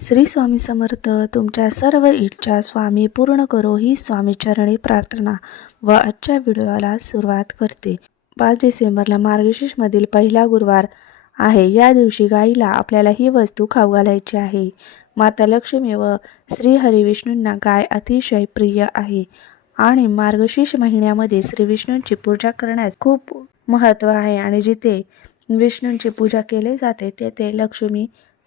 श्री स्वामी समर्थ तुमच्या सर्व इच्छा स्वामी पूर्ण करो ही स्वामीचरणी प्रार्थना व आजच्या व्हिडिओला सुरुवात करते. पाच डिसेंबरला मार्गशीर्षमधील पहिला गुरुवार आहे. या दिवशी गाईला आपल्याला ही वस्तू खाऊ घालायची आहे. माता लक्ष्मी व श्री हरिविष्णूंना गाय अतिशय प्रिय आहे आणि मार्गशीर्ष महिन्यामध्ये श्री विष्णूंची पूजा करण्यास खूप महत्त्व आहे आणि जिथे विष्णूंची पूजा केली जाते तेथे लक्ष्मी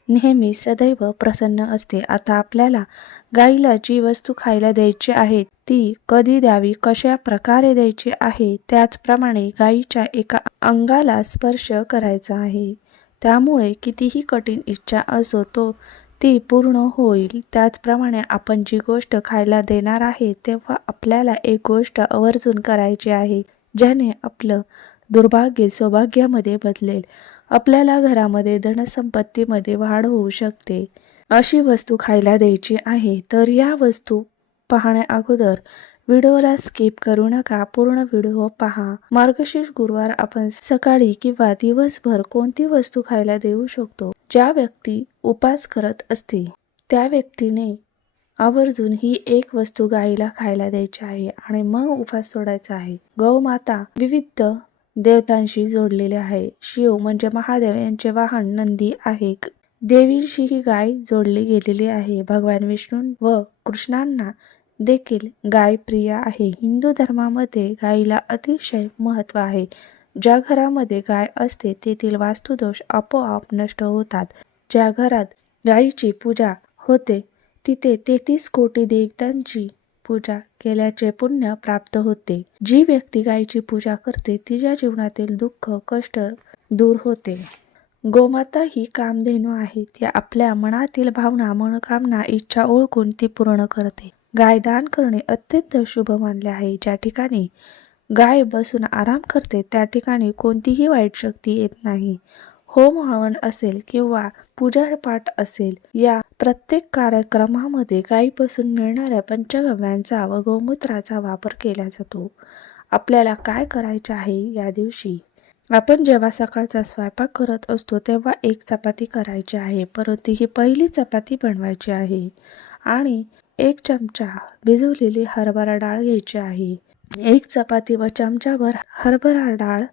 नेहमी सदैव प्रसन्न असते. आता आपल्याला गाईला जी वस्तू खायला द्यायची आहे ती कधी द्यावी कशा प्रकारे द्यायची आहे त्याचप्रमाणे गाईच्या एका अंगाला स्पर्श करायचा आहे. त्यामुळे कितीही कठीण इच्छा असो तो ती पूर्ण होईल. त्याचप्रमाणे आपण जी गोष्ट खायला देणार आहे तेव्हा आपल्याला एक गोष्ट आवर्जून करायची आहे ज्याने आपलं दुर्भाग्य सौभाग्यामध्ये बदलेल. आपल्याला घरामध्ये धनसंपत्तीमध्ये वाढ होऊ शकते. अशी वस्तू खायला द्यायची आहे तर या वस्तू पाहण्या अगोदर व्हिडिओला स्किप करू नका. पूर्ण व्हिडिओ पहा. मार्गशीर्ष गुरुवार आपण सकाळी किंवा दिवसभर कोणती वस्तू खायला देऊ शकतो? ज्या व्यक्ती उपास करत असते त्या व्यक्तीने आवर्जून ही एक वस्तू गाईला खायला द्यायची आहे आणि मग उपास सोडायचा आहे. गौमाता विविध देवतांशी जोडलेले आहे. शिव म्हणजे महादेव यांचे वाहन नंदी आहे. देवींशी ही गाय जोडली गेलेली आहे. भगवान विष्णू व कृष्णांना देखील गाय प्रिय आहे. हिंदू धर्मामध्ये गायीला अतिशय महत्त्व आहे. ज्या घरामध्ये गाय असते तेथील वास्तुदोष आपोआप नष्ट होतात. ज्या घरात गायीची पूजा होते तिथे तेहतीस कोटी देवतांची पूजा केल्याचे पुण्य प्राप्त होते. जी व्यक्ती गायीची पूजा करते तिच्या जीवनातील दुःख कष्ट दूर होते. गोमाता ही कामधेनू आहे ती आपल्या मनातील भावना मनोकामना इच्छा ओळखून ती पूर्ण करते. गाय दान करणे अत्यंत शुभ मानले आहे. ज्या ठिकाणी गाय बसून आराम करते त्या ठिकाणी कोणतीही वाईट शक्ती येत नाही. होम हवन असेल किंवा पूजापाठ असेल या प्रत्येक कार्यक्रमामध्ये गायीपासून मिळणाऱ्या पंचगव्यांचा व गोमूत्राचा वापर केला जातो. आपल्याला काय करायचे आहे या दिवशी? आपण जेव्हा सकाळचा स्वयंपाक करत असतो तेव्हा एक चपाती करायची आहे परंतु ही पहिली चपाती बनवायची आहे. आणि एक चमचा भिजवलेली हरभरा डाळ घ्यायची आहे. एक चपाती व चमचाभर हरभरा डाळ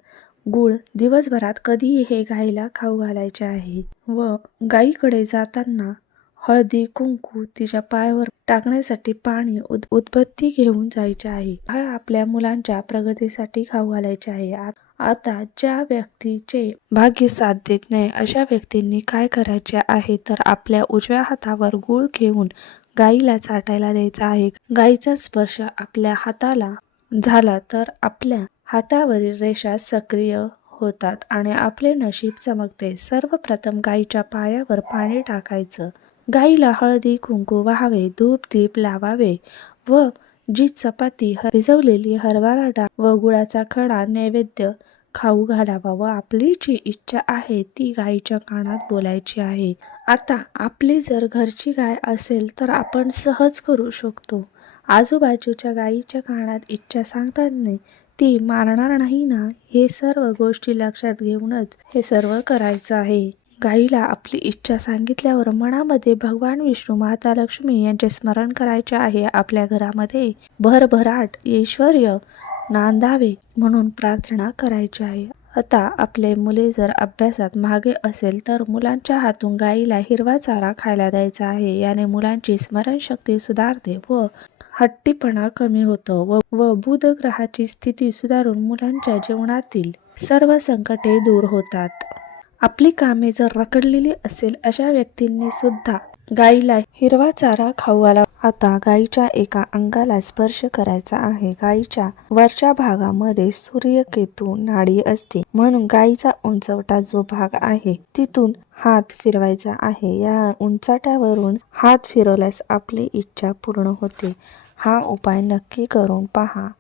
गुळ दिवसभरात कधीही हे गाईला खाऊ घालायचे आहे व गाईकडे जाताना हळदी कुंकू तिच्या पायावर टाकण्यासाठी पाणी उद उदबत्ती घेऊन जायचे आहे. हा आपल्या मुलांच्या प्रगतीसाठी खाऊ घालायचे आहे. आता ज्या व्यक्तीचे भाग्य साथ देत नाही अशा व्यक्तींनी काय करायचे आहे तर आपल्या उजव्या हातावर गुळ घेऊन गाईला चाटायला द्यायचा आहे. गाईचा स्पर्श आपल्या हाताला झाला तर आपल्या हातावरील रेषा सक्रिय होतात आणि आपले नशीब चमकते. सर्वप्रथम गाईच्या पायावर पाणी टाकायचं. गाईला हळदी कुंकू व्हावे धूप दीप लावावे व जी चपाती भिजवलेली हरभरा डाळ व गुळाचा खडा नैवेद्य खाऊ घालावा व आपली जी इच्छा आहे ती गाईच्या कानात बोलायची आहे. आता आपली जर घरची गाय असेल तर आपण सहज करू शकतो. आजूबाजूच्या गायीच्या कानात इच्छा सांगताना ती मारणार नाही ना हे सर्व गोष्टी लक्षात घेऊनच हे सर्व करायचं आहे. गाईला आपली इच्छा सांगितल्यावर मनामध्ये भगवान विष्णू माता लक्ष्मी यांचे स्मरण करायचे आहे आपल्या घरामध्ये. भरभराट ऐश्वर नांदावे म्हणून प्रार्थना करायची आहे. आता आपले मुले जर अभ्यासात मागे असेल तर मुलांच्या हातून गाईला हिरवा चारा खायला द्यायचा आहे. याने मुलांची स्मरणशक्ती सुधारते व हट्टीपणा कमी होतो व व बुधग्रहाची स्थिती सुधारून मुलांच्या जीवनातील सर्व संकटे दूर होतात. आपली कामे जर रखडलेली असेल अशा व्यक्तींनी सुद्धा गाईला हिरवा चारा खाऊ आला आता गाईच्या एका अंगाला स्पर्श करायचा आहे. गाईच्या वरच्या भागामध्ये सूर्यकेतू नाडी असते. म्हणून गाईचा उंचवटा जो भाग आहे तिथून हात फिरवायचा आहे. या उंचाट्यावरून हात फिरवल्यास आपली इच्छा पूर्ण होते. हा उपाय नक्की करून पहा.